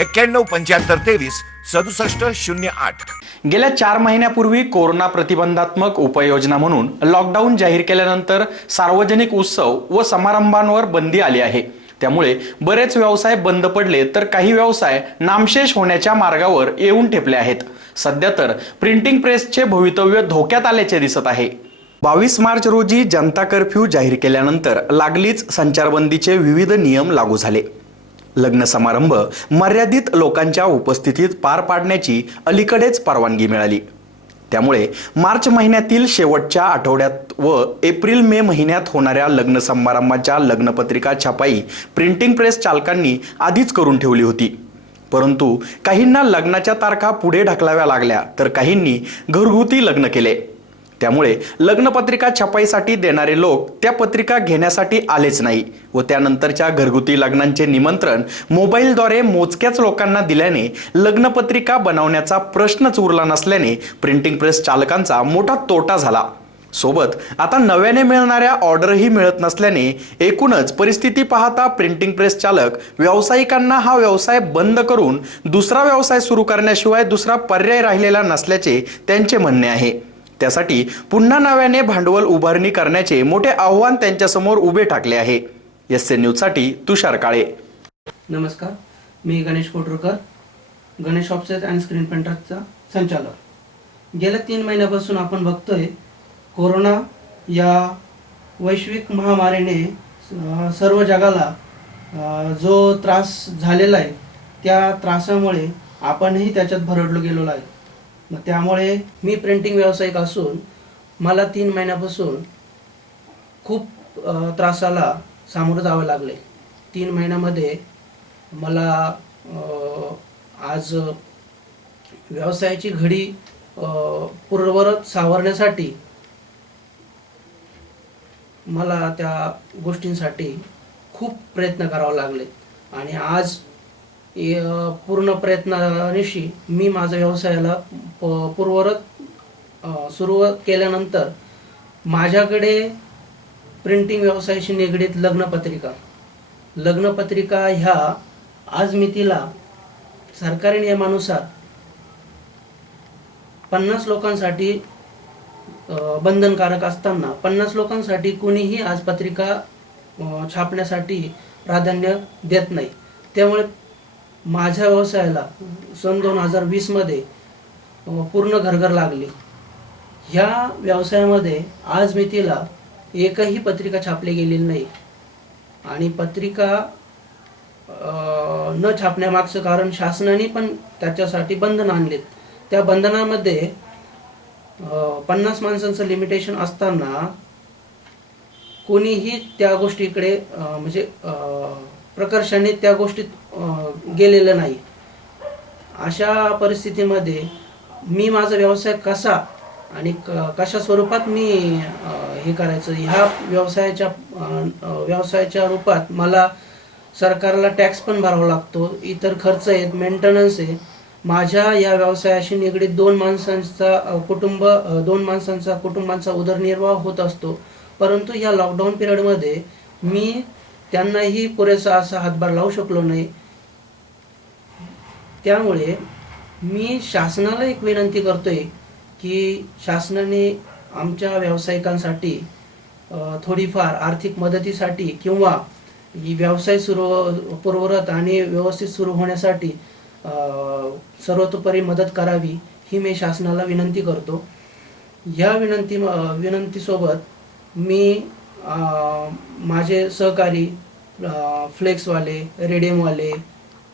एक्क्याण्णव पंच्याहत्तर तेवीस सदुसष्ट शून्य आठ. गेल्या चार महिन्यापूर्वी कोरोना प्रतिबंधात्मक उपाययोजना म्हणून लॉकडाऊन जाहीर केल्यानंतर सार्वजनिक उत्सव व समारंभांवर बंदी आली आहे. त्यामुळे बरेच व्यवसाय बंद पडले तर काही व्यवसाय नामशेष होण्याच्या मार्गावर येऊन ठेपले आहेत. सध्या तर प्रिंटिंग प्रेसचे भवितव्य धोक्यात आल्याचे दिसत आहे. बावीस मार्च रोजी जनता कर्फ्यू जाहीर केल्यानंतर लागलीच संचारबंदीचे विविध नियम लागू झाले. लग्न समारंभ मर्यादित लोकांच्या उपस्थितीत पार पाडण्याची अलीकडेच परवानगी मिळाली. त्यामुळे मार्च महिन्यातील शेवटच्या आठवड्यात व एप्रिल मे महिन्यात होणाऱ्या लग्न समारंभाच्या लग्नपत्रिका छापाई प्रिंटिंग प्रेस चालकांनी आधीच करून ठेवली होती. परंतु काहींना लग्नाच्या तारखा पुढे ढकलाव्या लागल्या तर काहींनी घरगुती लग्न केले. त्यामुळे लग्नपत्रिका छपाईसाठी देणारे लोक त्या पत्रिका घेण्यासाठी आलेच नाही व त्यानंतरच्या घरगुती लग्नांचे निमंत्रण मोबाईलद्वारे मोजक्याच लोकांना दिल्याने लग्नपत्रिका बनवण्याचा प्रश्नच उरला नसल्याने प्रिंटिंग प्रेस चालकांचा मोठा तोटा झाला. सोबत आता नव्याने मिळणाऱ्या ऑर्डरही मिळत नसल्याने एकूणच परिस्थिती पाहता प्रिंटिंग प्रेस चालक व्यावसायिकांना हा व्यवसाय बंद करून दुसरा व्यवसाय सुरू करण्याशिवाय दुसरा पर्याय राहिलेला नसल्याचे त्यांचे म्हणणे आहे. त्यासाठी पुन्हा नव्याने भांडवल उभारणी करण्याचे मोठे आव्हान त्यांच्यासमोर उभे ठाकले आहे. एस एन न्यूजसाठी तुषार काळे. नमस्कार मी Ganesh Kotarkar Ganesh offset and screen प्रिंटरचा संचालक. गेल्या तीन महिन्यापासून आपण बघतोय कोरोना या वैश्विक महामारीने सर्व जगाला जो त्रास झालेला आहे त्या त्रासामुळे आपणही त्याच्यात भरडलो गेलेलो आहे. मग त्यामुळे मी प्रिंटिंग व्यावसायिक असून मला तीन महिन्यापासून खूप त्रासाला सामोरं जावं लागले तीन महिन्यामध्ये मला आज व्यवसायाची घडी अ, पूर्ववत सावरण्यासाठी मला त्या गोष्टींसाठी खूप प्रयत्न करावे लागले. आणि आज पूर्ण प्रयत्नानिशी मी माझ्या व्यवसायाला प- सुरुवात केल्यानंतर माझ्याकडे प्रिंटिंग व्यवसायाशी निगडीत लग्नपत्रिका. लग्नपत्रिका ह्या आज मी तिला सरकारी नियमानुसार पन्नास लोकांसाठी बंधनकारक असताना पन्नास लोकांसाठी कुणीही आज पत्रिका छापण्यासाठी प्राधान्य देत नाही. त्यामुळे माझ्या व्यवसायाला सन दोन हजार वीसमध्ये पूर्ण घरघर लागली. ह्या व्यवसायामध्ये आज मी तिला एकही पत्रिका छापली गेलेली नाही. आणि पत्रिका न छापण्यामागचं कारण शासनाने पण त्याच्यासाठी बंधन आणलेत. त्या बंधनामध्ये पन्नास माणसांचं लिमिटेशन असताना कोणीही त्या गोष्टीकडे म्हणजे प्रकर्षाने त्या गोष्टीत गेलेलं नाही. अशा परिस्थितीमध्ये मी माझा व्यवसाय कसा आणि क- कशा स्वरूपात मी हे करायचं? ह्या व्यवसायाच्या व्यवसायाच्या रूपात मला सरकारला टॅक्स पण भरावा लागतो इतर खर्च आहेत मेंटेनन्स आहे. माझ्या या व्यवसायाशी निगडीत दोन माणसांचा कुटुंब दोन माणसांचा कुटुंबांचा उदरनिर्वाह होत असतो. परंतु या लॉकडाऊन पिरियडमध्ये मी त्यांनाही पुरेसा असा हातभार लावू शकलो नाही. त्यामुळे मी शासनाला एक विनंती करतोय की शासनाने आमच्या व्यावसायिकांसाठी थोडीफार आर्थिक मदतीसाठी किंवा ही व्यवसाय सुरू पूर्वरत आणि व्यवस्थित सुरू होण्यासाठी सर्वतोपरी मदत करावी ही मी शासनाला विनंती करतो. या विनंती विनंतीसोबत मी माझे सहकारी फ्लेक्सवाले रेडियमवाले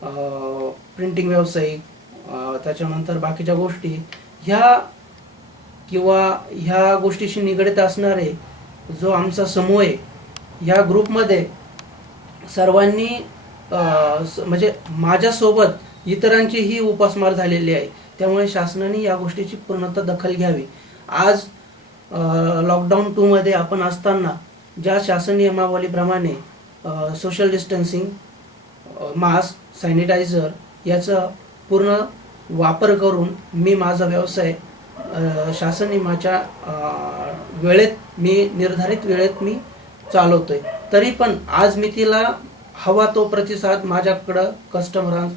प्रिंटिंग व्यावसायिक त्याच्यानंतर बाकीच्या गोष्टी ह्या किंवा ह्या गोष्टीशी निगडीत असणारे जो आमचा समूह आहे ह्या ग्रुपमध्ये सर्वांनी म्हणजे माझ्यासोबत इतरांची ही उपासमार झालेली आहे. त्यामुळे शासनाने या गोष्टीची पूर्णतः दखल घ्यावी. आज लॉकडाऊन टूमध्ये आपण असताना ज्या शासन नियमावलीप्रमाणे सोशल डिस्टन्सिंग मास्क सॅनिटायझर याचा पूर्ण वापर करून मी माझा व्यवसाय शासन नियमाच्या वेळेत मी निर्धारित वेळेत मी चालवतोय. तरी पण आज मी तिला हवा तो प्रतिसाद माझ्याकडं कस्टमरां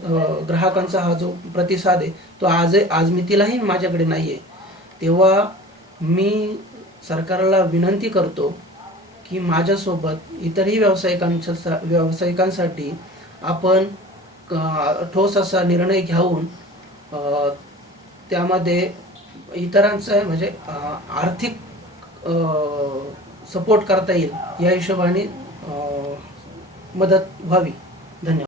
ग्राहकांचा हा जो प्रतिसाद आहे तो आज आज मी तिलाही माझ्याकडे नाही आहे तेव्हा मी सरकारला विनंती करतो की माझ्यासोबत इतरही व्यावसायिकांच्या सा- व्यावसायिकांसाठी आपण ठोस असा निर्णय घेऊन त्यामध्ये इतरांचं म्हणजे आर्थिक सपोर्ट करता येईल या हिशोबाने मदत व्हावी. धन्यवाद.